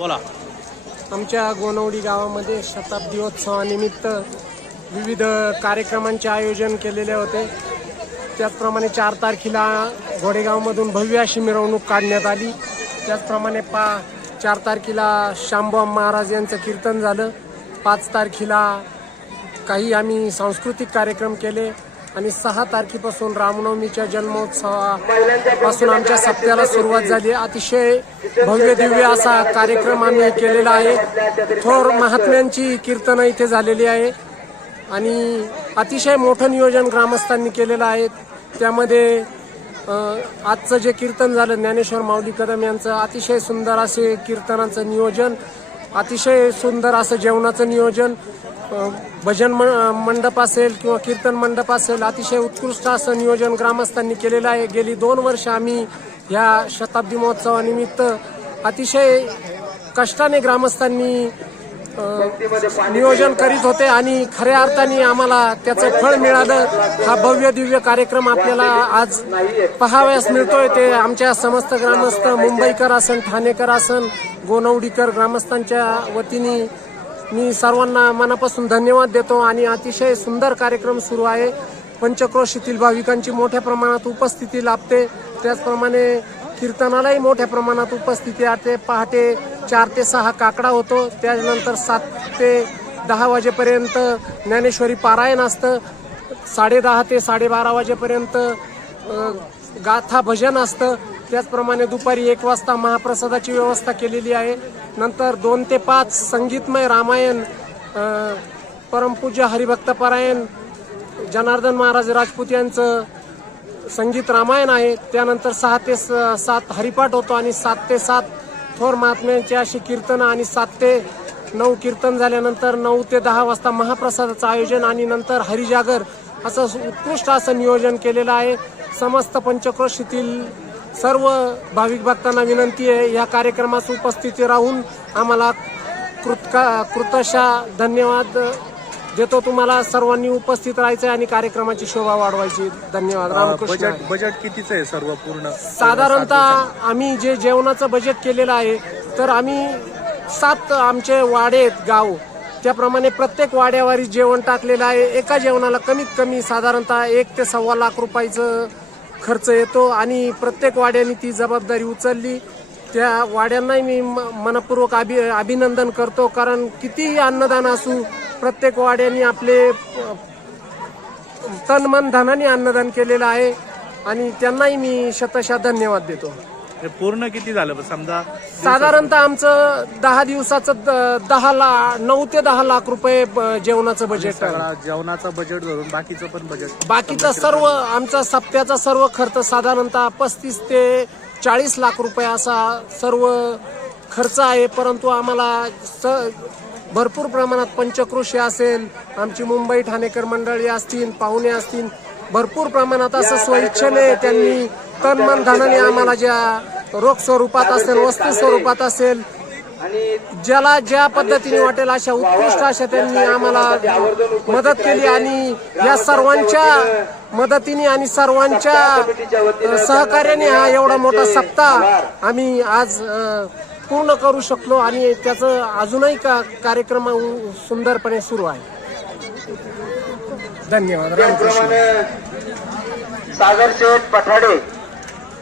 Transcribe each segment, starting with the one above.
बोला. आमच्या गोनवडी गावामध्ये शताब्दीोत्सवानिमित्त विविध कार्यक्रमांचे आयोजन केलेले होते. त्याचप्रमाणे चार तारखेला घोडेगावमधून भव्य अशी मिरवणूक काढण्यात आली. त्याचप्रमाणे पा चार तारखेला शांबा महाराज यांचं कीर्तन झालं. पाच तारखेला काही आम्ही सांस्कृतिक कार्यक्रम केले. आणि सहा तारखेपासून रामनवमीच्या जन्मोत्सवापासून आमच्या सप्त्याला सुरुवात झाली. अतिशय भव्य दिव्य असा कार्यक्रम आम्ही केलेला आहे. थोर महात्म्यांची कीर्तनं इथे झालेली आहे. आणि अतिशय मोठं नियोजन ग्रामस्थांनी केलेलं आहे. त्यामध्ये आजचं जे कीर्तन झालं ज्ञानेश्वर माऊली कदम यांचं अतिशय सुंदर असे कीर्तनाचं नियोजन अतिशय सुंदर असं जेवणाचं नियोजन भजन मंडप असेल किंवा कीर्तन मंडप असेल अतिशय उत्कृष्ट असं नियोजन ग्रामस्थांनी केलेलं आहे. गेली दोन वर्ष आम्ही ह्या शताब्दी महोत्सवानिमित्त अतिशय कष्टाने ग्रामस्थांनी नियोजन करीत होते आणि खऱ्या अर्थाने आम्हाला त्याचं फळ मिळालं. हा भव्य दिव्य कार्यक्रम आपल्याला आज पहावयास मिळतोय. ते आमच्या समस्त ग्रामस्थ मुंबईकर असन ठाणेकर असन गोनवडीकर ग्रामस्थांच्या वतीने मी सर्वांना मनापासून धन्यवाद देतो आणि अतिशय सुंदर कार्यक्रम सुरू आहे. पंचक्रोशीतील भाविकांची मोठ्या प्रमाणात उपस्थिती लाभते. त्याचप्रमाणे कीर्तनालाही मोठ्या प्रमाणात उपस्थिती आहे. पहाटे चार ते सहा काकडा होतो. त्यानंतर सात ते दहा वाजेपर्यंत ज्ञानेश्वरी पारायण असतं. साडेदहा ते साडेबारा वाजेपर्यंत गाथा भजन असतं. त्याचप्रमाणे दुपारी एक वाजता महाप्रसादाची व्यवस्था केलेली आहे. नंतर दोन ते पाच संगीतमय रामायण परमपूज्य हरिभक्तपरायण जनार्दन महाराज राजपूत यांचं संगीत रामायण आहे. त्यानंतर सहा ते स- सात हरिपाठ होतो आणि सात ते सात थोर महात्म्यांची अशी कीर्तन आणि सात ते नऊ कीर्तन झाल्यानंतर नऊ ते दहा वाजता महाप्रसादाचं आयोजन आणि नंतर हरिजागर असं उत्कृष्ट असं नियोजन केलेलं आहे. समस्त पंचक्रोशीतील सर्व भाविक भक्तांना विनंती आहे या कार्यक्रमास उपस्थिती राहून आम्हाला कृतका कृतशा धन्यवाद देतो तुम्हाला. सर्वांनी उपस्थित राहायचं आणि कार्यक्रमाची शोभा वाढवायची. धन्यवाद. रामकृष्ण. बजेट बजेट कितीच आहे सर्व पूर्ण? साधारणतः आम्ही जे जेवणाचं बजेट केलेलं आहे तर आम्ही सात आमचे वाडे आहेत गाव. त्याप्रमाणे प्रत्येक वाड्यावारी जेवण टाकलेलं आहे. एका जेवणाला कमीत कमी साधारणतः एक ते सव्वा लाख रुपयाचं खर्च येतो आणि प्रत्येक वाड्याने ती जबाबदारी उचलली. त्या वाड्यांनाही मी म- मनपूर्वक अभि अभिनंदन करतो कारण कितीही अन्नदान असू प्रत्येक वाड्यांनी आपले तन मन धनाने अन्नदान केलेलं आहे आणि त्यांनाही मी शतशः धन्यवाद देतो. हे पूर्ण किती झालं बरं? समजा साधारणतः आमचं दहा दिवसाचं द- दहा ला नऊ ते दहा लाख रुपये ब- जेवणाचं बजेट आहे. सगळा जेवणाचं बजेट धरून बाकीचं पण बजेट बाकीचा सर्व आमचा सप्त्याचा सर्व खर्च साधारणतः पस्तीस ते चाळीस लाख रुपये असा सर्व खर्च आहे परंतु आम्हाला स भरपूर प्रमाणात पंचक्रोशी असेल आमची मुंबई ठाणेकर मंडळी असतील पाहुणे असतील भरपूर प्रमाणात असं स्वइच्छेने त्यांनी तन मन धनाने आम्हाला ज्या रोख स्वरूपात असेल वस्तू स्वरूपात असेल ज्याला ज्या पद्धतीने वाटेल अशा उत्कृष्ट अशा त्यांनी आम्हाला मदत केली आणि या सर्वांच्या मदतीने आणि सर्वांच्या सहकार्याने हा एवढा मोठा सप्ताह आम्ही आज पूर्ण करू शकलो आणि त्याचं अजूनही का कार्यक्रम सुंदरपणे सुरू आहे. धन्यवाद. सागर शेठ पठाडे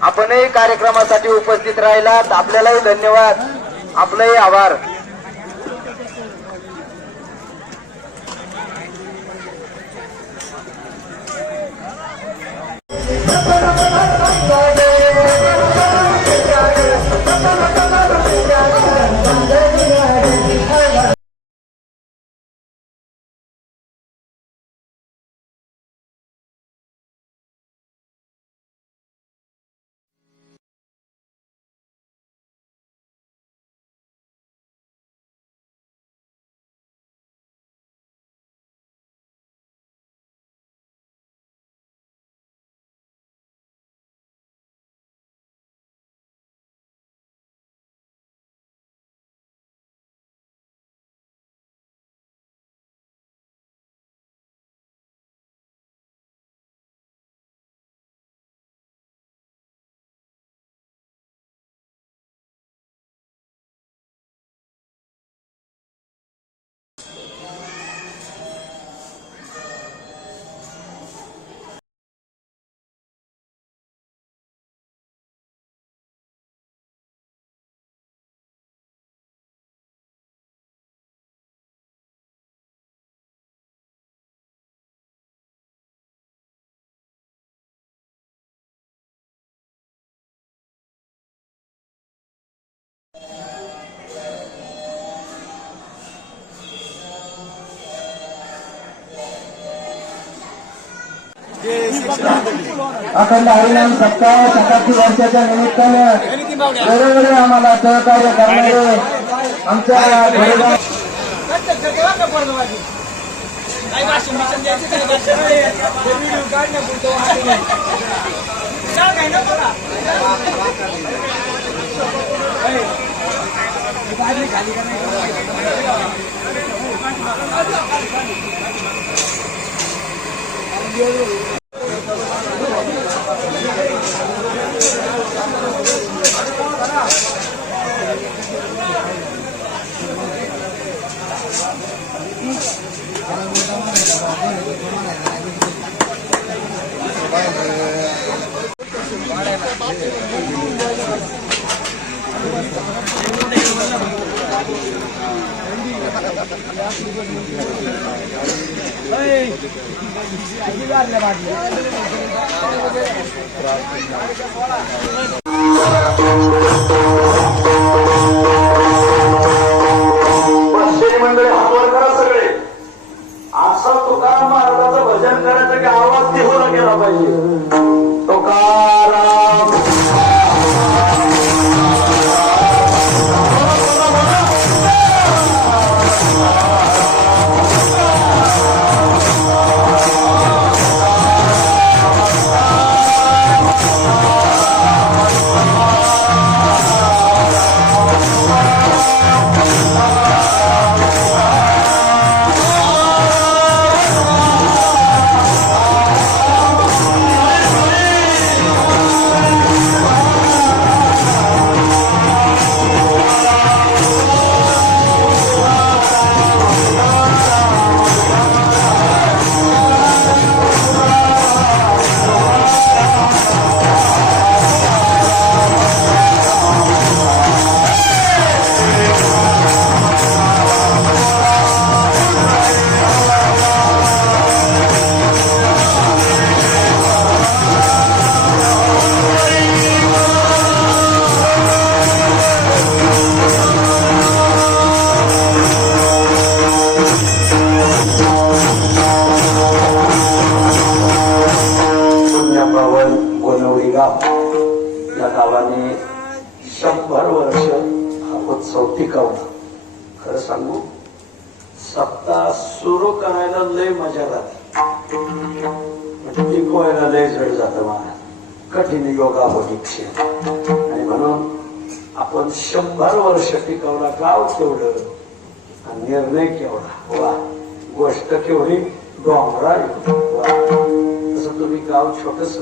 आपणही कार्यक्रमासाठी उपस्थित राहिलात. आपल्यालाही धन्यवाद. आपलंही आभार. अखंड हरिनाम सप्ताह शताब्दी वर्षाच्या निमित्तानं वेळोवेळी आम्हाला सहकार्य करणारे आमच्या घोडेगाव ખાલી मंडळी हातवर करा सगळे असं तुकाराम महाराजाचं भजन करायचं की आवाज तिहून गेला पाहिजे तुकाराम पुण्यपावन गोनवडी गाव या गावाने शंभर वर्ष हा उत्सव टिकवला खरं सांगू सप्ताह सुरू करायला लय मजा जाते म्हणजे टिकवायला लय जड जात मला. कठीण योगा परीक्षा आणि म्हणून आपण शंभर वर्ष टिकवला गाव केवढं आणि निर्णय केवढा. वा गोष्ट केवढी डोंगरा तसं तुम्ही गाव छोटस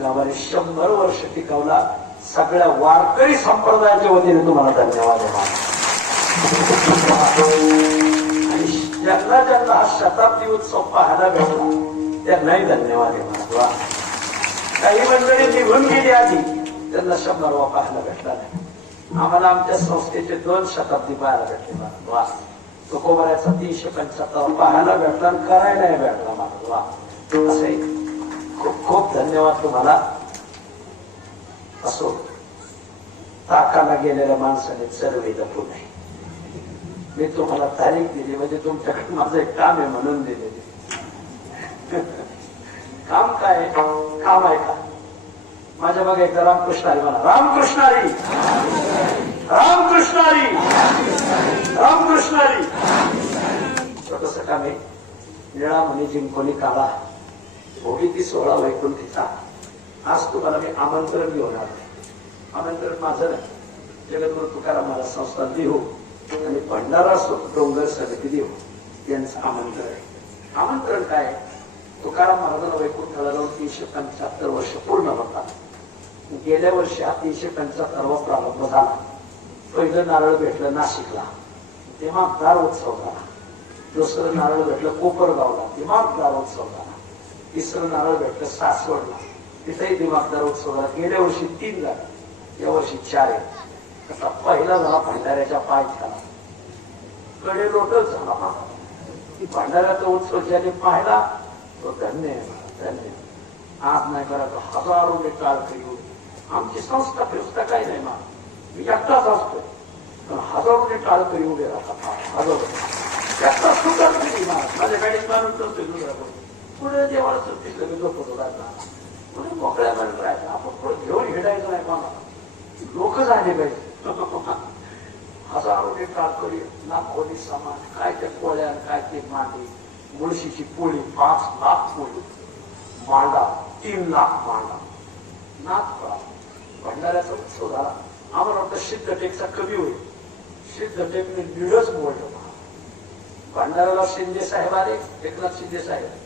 गावाने शंभर वर्ष टिकवला. सगळ्या वारकरी संप्रदायाच्या वतीने तुम्हाला धन्यवाद आणि ज्यांना ज्यांना हा शताब्दी उत्सव पाहायला भेटला त्यांनाही धन्यवाद आहे काही मंडळी निघून गेली आधी त्यांना शंभरवा पाहायला भेटला नाही. आम्हाला आमच्या संस्थेचे दोन शताब्दी पाहायला भेटले मला वा. तुकोबऱ्याचा तीनशे पंच्याहत्तर पाहायला भेटला आणि करायला नाही भेटला मला असं खूप खूप धन्यवाद तुम्हाला. असो ताकाला गेलेल्या माणसाने सर्व जपू नये मी तुम्हाला तारीख दिली म्हणजे तुमच्याकडे माझं एक काम आहे म्हणून दिलेली. काम काय आहे? काम आहे का? माझ्या बघा एकदा रामकृष्णारी म्हणा. रामकृष्णारी! रामकृष्णारी! रामकृष्णारी! छोटस काम आहे. निळा म्हणे जिंकोनी काळा भोगी ती सोळा वैकुंठीचा. आज तुम्हाला मी आमंत्रण घेऊन आलो आमंत्रण माझं नाही. जगद्गुरु तुकाराम मला संस्थान देऊ आणि भंडारा डोंगर समिती देऊ. यांचं आमंत्रण आहे. आमंत्रण काय? तुकाराम महाराजांना वैकुंठाला जाऊन तीनशे पंच्याहत्तर वर्ष पूर्ण होतात. गेल्या वर्षी हा तीनशे पंच्याहत्तरवा प्रारंभ झाला. पहिलं नारळ भेटलं नाशिकला. दिमागदार उत्सव झाला. दुसरं नारळ भेटलं कोपरगावला. दिमागदार उत्सव झाला. तिसरं नारळ भेटलं सासवडला. तिथेही दिमागदार उत्सव गेल्या वर्षी तीन झाले. या वर्षी चार आहे आता पहिला झाला भंडाऱ्याच्या पाय झाला कडे लोटच झाला हा. ती भंडाऱ्याचा उत्सव ज्याने पाहिला तो धन्य धन्य आज नाही करा तो हजारो काळ करू आमची संस्था फिरस्था काही नाही मा. मी एकटाच असतो पण हजारो काळ टाळ तरी उभे राहतात हजार. एकटा सुद्धा माझ्या गाडीत माणूस नसतोय पुढे देवाला तिथलं लगेच झोपतो लागला पुढे मोकळ्या माणूस राहायचं आपण पुढे घेऊन हिडायचं नाही कोणाला लोक झाले पाहिजे. हजार रुपये टाळकरी लाखोनी सामान काय त्या पोळ्या काय ते मांडे मुळशीची पोळी पाच लाख पोळी मांडा तीन लाख मांडा. नाथ पळा. भंडाऱ्याचा उत्सव झाला. आम्हाला वाटतं सिद्ध टेकचा कमी होईल. सिद्ध टेकने निळच बोललो भंडाऱ्याला शिंदे साहेब आले एकनाथ शिंदे साहेब.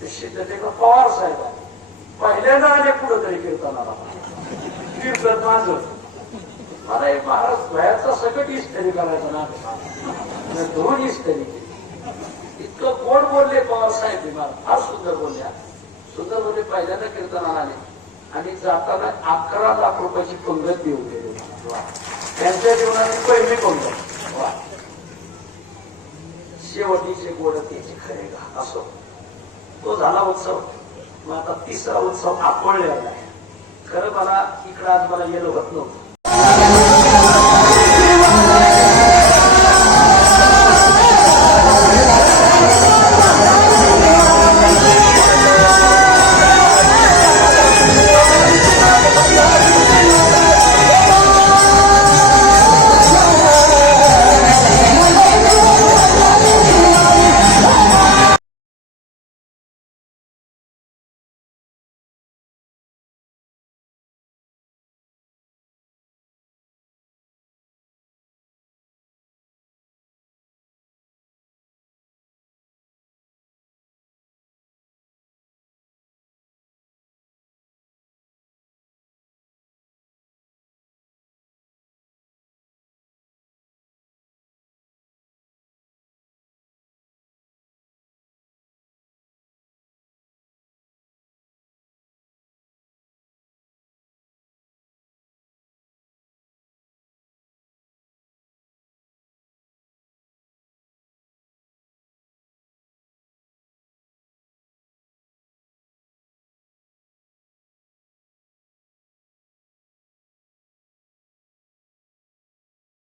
ते सिद्ध पवार साहेब पहिल्यांदा आले पुढे तरी कीर्तनाला कीर्तन माझ. मला एक महाराज वयाचा सकट इस्तरी करायचा ना. दोन इस्तरी केली. इतकं गोड बोलले पवार साहेब? मला फार सुंदर बोलल्या. सुंदर बोलले पहिल्यांदा कीर्तनाला आले. आणि जाताना अकरा लाख रुपयाची पंगत देऊन गेले. त्यांच्या जीवनाची पहिली पंगत. वा. शेवटीचे गोड त्याची खरे का असो. तो झाला उत्सव. मग आता तिसरा उत्सव आपळलेला आहे खरं मला इकडं आज मला येणं होत नव्हतं.